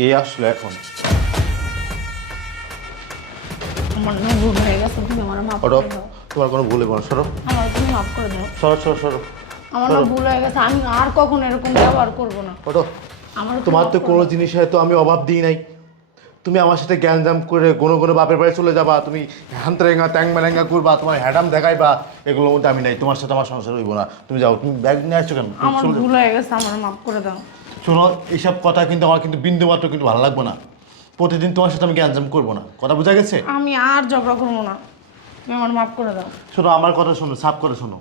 কে আসলো এখন? আমার না ভুল হয়ে গেছে তুমি আমার মাফ ওটো করে দাও। তোমার কোনো ভুলে কোনো সরো। আমার তুমি মাফ করে দাও। সরো সরো সরো। আমার না ভুল হয়ে গেছে আমি আর কখনো এরকম ব্যবহার করব না। ওটো আমার তোমার তো কোনো জিনিস হয়তো আমি অভাব দিই নাই। তুমি আমার সাথে জ্ঞানজাম করে কোনো কোনো বাপের বাড়ি চলে যাবা তুমি হান্তরেঙ্গা ট্যাং করবা তোমার হ্যাডাম দেখাইবা এগুলোর মধ্যে আমি নাই তোমার সাথে আমার সংসার হইব না। তুমি যাও তুমি ব্যাগ নিয়ে আসছো কেন? আমার। ভুল হয়ে গেছে আমার মাফ করে দাও। শোনো এইসব কথা কিন্তু আমার কিন্তু বিন্দু মাত্র কিন্তু ভালো লাগবে না। প্রতিদিন তোমার সাথে আমি জ্ঞানজাম করব না। কথা বোঝা গেছে? আমি আর ঝগড়া করব না। তুমি আমার মাফ করে দাও। শোনো আমার কথা শোনো সাফ করে শোনো।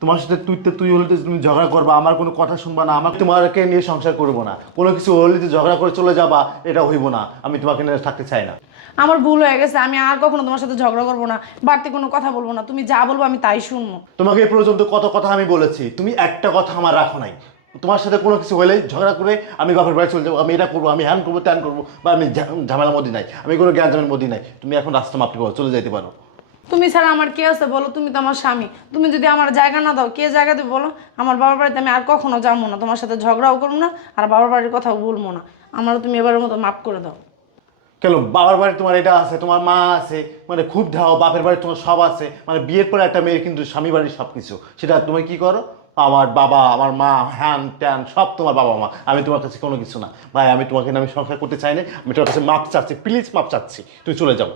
তোমার সাথে তুই তো তুই হলে তুমি ঝগড়া করবা আমার কোনো কথা শুনবা না। আমার তোমাকে নিয়ে সংসার করব না। কোনো কিছু হলে যে ঝগড়া করে চলে যাবা এটা হইব না। আমি তোমাকে নিয়ে থাকতে চাই না। আমার ভুল হয়ে গেছে আমি আর কখনো তোমার সাথে ঝগড়া করব না। বাড়তি কোনো কথা বলব না। তুমি যা বলব আমি তাই শুনব। তোমাকে এই পর্যন্ত কত কথা আমি বলেছি। তুমি একটা কথা আমার রাখো নাই। তোমার সাথে কোনো কিছু হলেই ঝগড়া করে আমি বাপের বাড়ি চলে যাব আমি এটা করব আমি হ্যান করব ত্যান করব বা আমি ঝা- ঝামেলার মধ্যে নাই আমি কোনো জ্ঞানজামের মধ্যে নাই তুমি এখন রাস্তা মাপতে পারো চলে যেতে পারো। তুমি ছাড়া আমার কে আছে বলো? তুমি তো আমার স্বামী। তুমি যদি আমার জায়গা না দাও কে জায়গা দেবে বলো? আমার বাবার বাড়িতে আমি আর কখনো যাব না তোমার সাথে ঝগড়াও করব না আর বাবার বাড়ির কথাও বলব না। আমারও তুমি এবারের মতো মাফ করে দাও। কেন? বাবার বাড়ি তোমার এটা আছে তোমার মা আছে মানে খুব ধাও বাপের বাড়ি তোমার সব আছে মানে বিয়ের পরে একটা মেয়ের কিন্তু স্বামী বাড়ির সব কিছু সেটা তুমি কি করো? আমার বাবা আমার মা হ্যান ট্যান সব তোমার বাবা মা। আমি তোমার কাছে কোনো কিছু না। ভাই আমি তোমাকে আমি সংসার করতে চাই না। আমি তোমার কাছে মাপ চাচ্ছি প্লিজ মাপ চাচ্ছি। তুমি চলে যাও।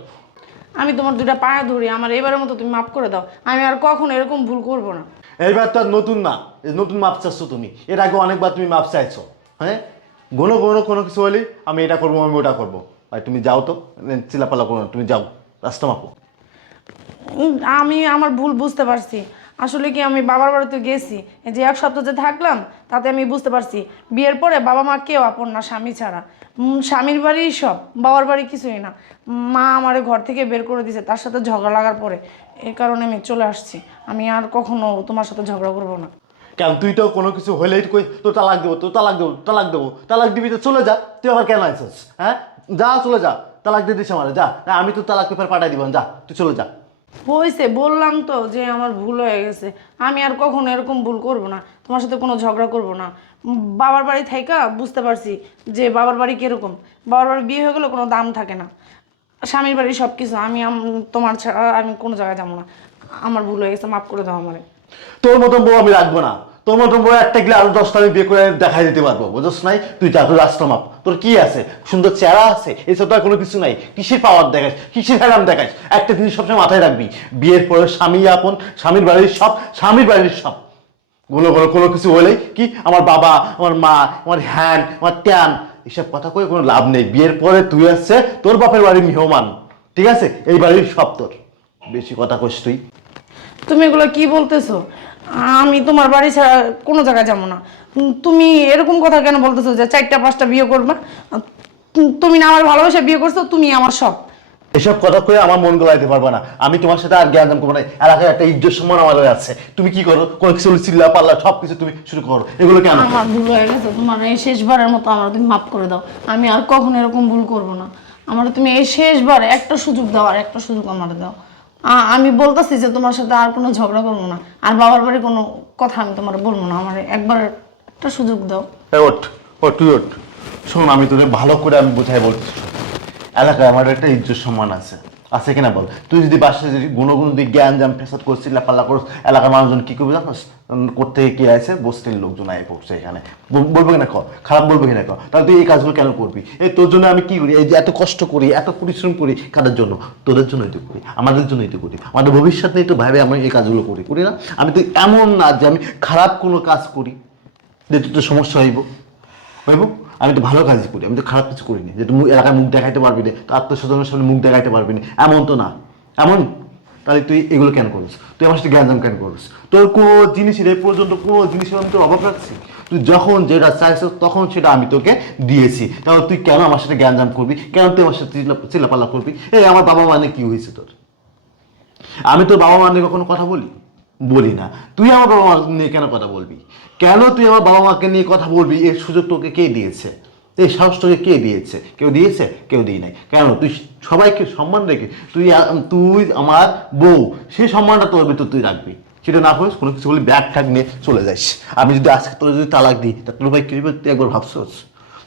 আমি তোমার দুটা পায়ে ধরি আমার এবারের মতো তুমি মাফ করে দাও। আমি আর কখনো এরকম ভুল করব না। এইবার তো আর নতুন না। নতুন মাপ চাচ্ছ তুমি। এর আগে অনেকবার তুমি মাপ চাইছো হ্যাঁ? ঘন ঘন কোনো কিছু হলে আমি এটা করব আমি ওটা করব। ভাই তুমি যাও তো। চিলাপালা করো না। তুমি যাও। রাস্তা মাপো। আমি আমার ভুল বুঝতে পারছি। আসলে কি আমি বাবার বাড়িতে গেছি? যে এক সপ্তাহ যে থাকলাম, তাতে আমি বুঝতে পারছি। বিয়ের পরে বাবা মা কেউ আপন না, স্বামী ছাড়া। স্বামীর বাড়ি সব, বাবার বাড়ি কিছুই না। মা আমার ঘর থেকে বের করে দিয়েছে তার সাথে ঝগড়া লাগার পরে। এই কারণে আমি চলে আসছি। আমি আর কখনো তোমার সাথে ঝগড়া করব না। কেন? তুই তো কোনো কিছু হলেই কই তো তালাক দেবো তো তালাক দেবো তালাক দেবো। তালাক দিবি তো চলে যা। তুই আবার কেন আইসস হ্যাঁ? যা চলে যা। তালাক দিয়ে দিস আমার, যা। আমি তো তালাক পেপার পাঠাই দিব, যা। তুই চলে যা। হয়েছে, বললাম তো যে আমার ভুল হয়ে গেছে। আমি আর কখনো এরকম ভুল করব না, তোমার সাথে কোনো ঝগড়া করব না। বাবার বাড়ি থাইকা বুঝতে পারছি যে বাবার বাড়ি কীরকম। বাবার বাড়ি বিয়ে হয়ে গেলে কোনো দাম থাকে না। স্বামীর বাড়ি সব কিছু আমি, তোমার ছাড়া আমি কোনো জায়গায় যাব না। আমার ভুল হয়ে গেছে, মাফ করে দাও আমারে। তোর মতন বউ আমি রাখব না। তোর মতন বউ একটা গেলে আরও দশটা আমি বিয়ে করে দেখাই দিতে পারব, বুঝছ নাই? তুই যা, তোর রাস্তা মাপ। তোর কি আছে? সুন্দর চেহারা আছে? এসব তো আর কোনো কিছু নাই। কিসের পাওয়ার দেখাস? কিসের হেরাম দেখাস? একটা জিনিস সবসময় মাথায় রাখবি। বিয়ের পরে স্বামী আপন, স্বামীর বাড়ির সব, স্বামীর বাড়ির সব। কোনো কোনো কোনো কিছু হলেই কি? আমার বাবা, আমার মা, আমার হ্যান, আমার ট্যান এসব কথা কয়ে কোনো লাভ নেই। বিয়ের পরে তুই আসছে তোর বাপের বাড়ির মেহমান। ঠিক আছে? এই বাড়ির সব তোর। বেশি কথা কইস তুই। তুমি এগুলো কি বলতেছো? আমি তোমার বাড়ি ছাড়া কোনো জায়গায় যাব না। তুমি এরকম কথা কেন বলতেছো যে চারটা পাঁচটা বিয়ে করবে? তুমি না আমার ভালোবাসা বিয়ে করছ তুমি আমার সব। এসব কথা কয়ে আমার মন গলাইতে পারব না। আমি তোমার সাথে আর জ্ঞান করব না। এলাকায় একটা ইজ্জত সম্মান আমার আছে। তুমি কি করো? কোনো কিছু চিল্লা পাল্লা সব কিছু তুমি শুরু করো। এগুলো কেন আমার ভুল হয়ে গেছে। তোমার এই শেষবারের মতো আমার তুমি মাফ করে দাও। আমি আর কখনো এরকম ভুল করব না। আমার তুমি এই শেষবার একটা সুযোগ দাও আর একটা সুযোগ আমার দাও। আমি বলতেছি যে তোমার সাথে আর কোনো ঝগড়া করব না। আর বাবার বাড়ি কোনো কথা আমি তোমার বলব না। আমার একবার একটা সুযোগ দাও। ওঠ ও তুই ওঠ। শোন, আমি তোদের ভালো করে আমি বোঝাই বলছি। এলাকায় আমার একটা ইজ্জত সম্মান আছে। আছে কিনা বল? তুই যদি বাসায় যদি গুণ গুণ দিয়ে জ্ঞান জাম ফেসাদ করছিস পাল্লা করস, এলাকার মানুষজন কি করবে জানোস? করতে কি আছে বস্তির লোকজন আয় পড়ছে এখানে। বল- বলবে কিনা কর? খারাপ বলবে কিনা কর? তাহলে তুই এই কাজগুলো কেন করবি? এই তোর জন্য আমি কি করি? এই যে এত কষ্ট করি, এত পরিশ্রম করি, কাদের জন্য? তোদের জন্যই তো করি, আমাদের জন্যই তো করি। আমাদের ভবিষ্যৎ নিয়ে তো ভাবে আমি এই কাজগুলো করি করি না? আমি তো এমন না যে আমি খারাপ কোনো কাজ করি, যে তোর সমস্যা হইব। হইব? আমি তো ভালো কাজ করি, আমি তো খারাপ কিছু করিনি। যে তুই এলাকায় মুখ দেখাইতে পারবি না, তো আত্মস্বজনের সামনে মুখ দেখাইতে পারবি না। এমন তো না। এমন? তাহলে তুই এগুলো কেন করিস? তুই আমার সাথে জ্ঞানজাম কেন করিস? তোর কোনো জিনিসের এই পর্যন্ত কোনো জিনিসের আমি তোর অভাব রাখছি তুই যখন যেটা চাইছ তখন সেটা আমি তোকে দিয়েছি। তাহলে তুই কেন আমার সাথে জ্ঞানজাম করবি? কেন তুই আমার সাথে চিল্লা- চিল্লাপাল্লা করবি? এই, আমার বাবা মানে কি হয়েছে তোর? আমি তোর বাবা মা নিয়ে কখনো কথা বলি? বলি না। তুই আমার বাবা মা নিয়ে কেন কথা বলবি? কেন তুই আমার বাবা মাকে নিয়ে কথা বলবি? এর সুযোগ তোকে কে দিয়েছে? এই সাহস তোকে কে দিয়েছে? কেউ দিয়েছে? কেউ দিই নাই। কেন? তুই সবাইকে সম্মান রেখে, তুই তুই আমার বউ সেই সম্মানটা তোর ভিতর তুই রাখবি। সেটা না করিস কোনো কিছু বলি, ব্যাগ ঠ্যাগ নিয়ে চলে যাস। আমি যদি আজকে তোর যদি তালাক দিই, তা তোর ভাই কি তুই একবার ভাবছোস।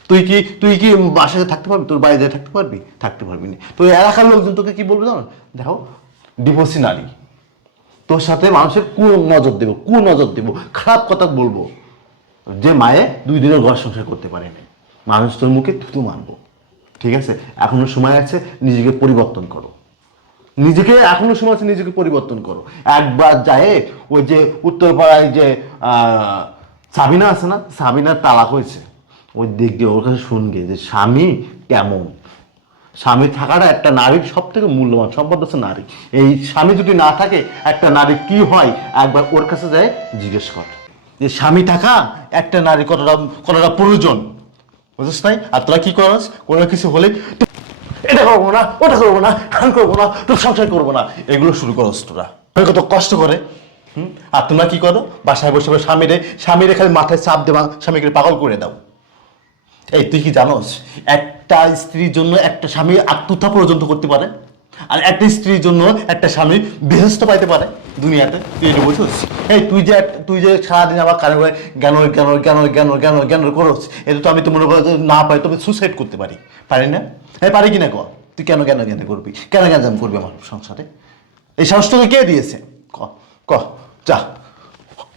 তুই কি তুই কি বাসায় থাকতে পারবি? তোর বাইরে থাকতে পারবি? থাকতে পারবি না। তো এলাকার লোকজন তোকে কি বলবে জানো? দেখো ডিভোর্সি নারী। তোর সাথে মানুষের কু নজর দেবো? কু নজর দেবো? খারাপ কথা বলব। যে মায়ে দুই দিনের ঘর সংসার করতে পারেনি। মানুষ তোর মুখে থুতু মানবো ঠিক আছে? এখনও সময় আছে, নিজেকে পরিবর্তন করো। নিজেকে এখনও সময় আছে, নিজেকে পরিবর্তন করো। একবার যায় ওই যে উত্তরপাড়ায় যে সাবিনা আছে না? সাবিনার তালাক হয়েছে। ওই দিক দিয়ে ওর কাছে শুনবে যে, স্বামী, কেমন? স্বামী থাকাটা একটা নারীর সব থেকে মূল্যবান সম্পদ হচ্ছে নারী। এই স্বামী যদি না থাকে, একটা নারী কি হয়? একবার ওর কাছে যায়, জিজ্ঞেস কর। যে স্বামী থাকা একটা নারী কতটা কতটা প্রয়োজন? বুঝছিস নাই? আর তোরা কি করস? কোনো কিছু হলে এটা করব না, ওটা করব না, আমি করব না, তোর সংসার করব না। এগুলো শুরু করস তোরা। কত কষ্ট করে, হুম? আর তোমরা কি করো? বাসায় বসে স্বামীরে স্বামীরে খালি মাথায় চাপ দেবা স্বামীকে পাগল করে দাও। এই, তুই কি জানোস? একটা স্ত্রীর জন্য একটা স্বামী আত্মহত্যা পর্যন্ত করতে পারে আর একটা স্ত্রীর জন্য একটা স্বামী বেহস্ত পাইতে পারে দুনিয়াতে। তুই এটা বুঝছিস এই, তুই যে তুই যে সারাদিন আমার কানে করে জ্ঞান জ্ঞান জ্ঞান জ্ঞান জ্ঞান জ্ঞান করস, এটা তো আমি তো মনে করো না পাই, তবে সুসাইড করতে পারি। পারি না? হ্যাঁ পারি কিনা কর? তুই কেন কেন জ্ঞান করবি? কেন জ্ঞান করবি আমার সংসারে? এই সাহস তোকে কে দিয়েছে? ক ক, যা।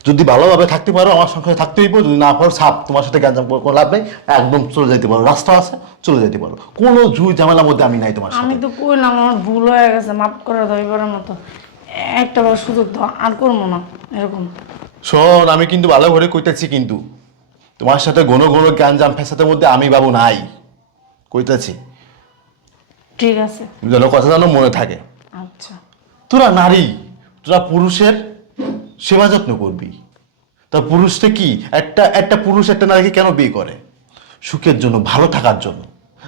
যদি ভালোভাবে থাকতে পারো আমার সংসারে থাকতেই পারো যদি না পারো সাপ তোমার সাথে গ্যাঞ্জাম করে কোনো লাভ নেই একদম চলে যেতে পারো রাস্তা আছে চলে যেতে পারো। কোনো ঝুই ঝামেলার মধ্যে আমি নাই তোমার আমি তো কইলাম আমার ভুল হয়ে গেছে মাফ করে দাও এবারের মতো। একটা বার সুযোগ দাও আর করব না এরকম। শোন আমি কিন্তু ভালো করে কইতেছি কিন্তু তোমার সাথে ঘন ঘন গ্যাঞ্জাম ফেসাতের মধ্যে আমি বাবু নাই কইতেছি। ঠিক আছে। যেন কথা যেন মনে থাকে। আচ্ছা। তোরা নারী তোরা পুরুষের সেবা যত্ন করবি। তা পুরুষটা কি? একটা একটা পুরুষ একটা নারীকে কেন বিয়ে করে? সুখের জন্য, ভালো থাকার জন্য।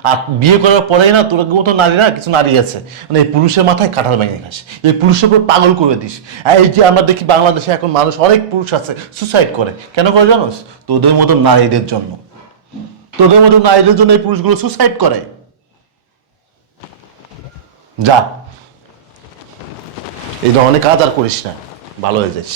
আর বিয়ে করার পরেই না, তোর মতো নারী না, কিছু নারী আছে। মানে এই পুরুষের মাথায় কাঁঠাল ভেঙে খাস। এই পুরুষের উপর পাগল করে দিস। এই যে আমরা দেখি বাংলাদেশে এখন মানুষ, অনেক পুরুষ আছে সুসাইড করে। কেন করে জানোস? তোদের মতো নারীদের জন্য। তোদের মতো নারীদের জন্য এই পুরুষগুলো সুসাইড করে। যা। এই ধরনের কাজ আর করিস না। ভালো হয়ে যাস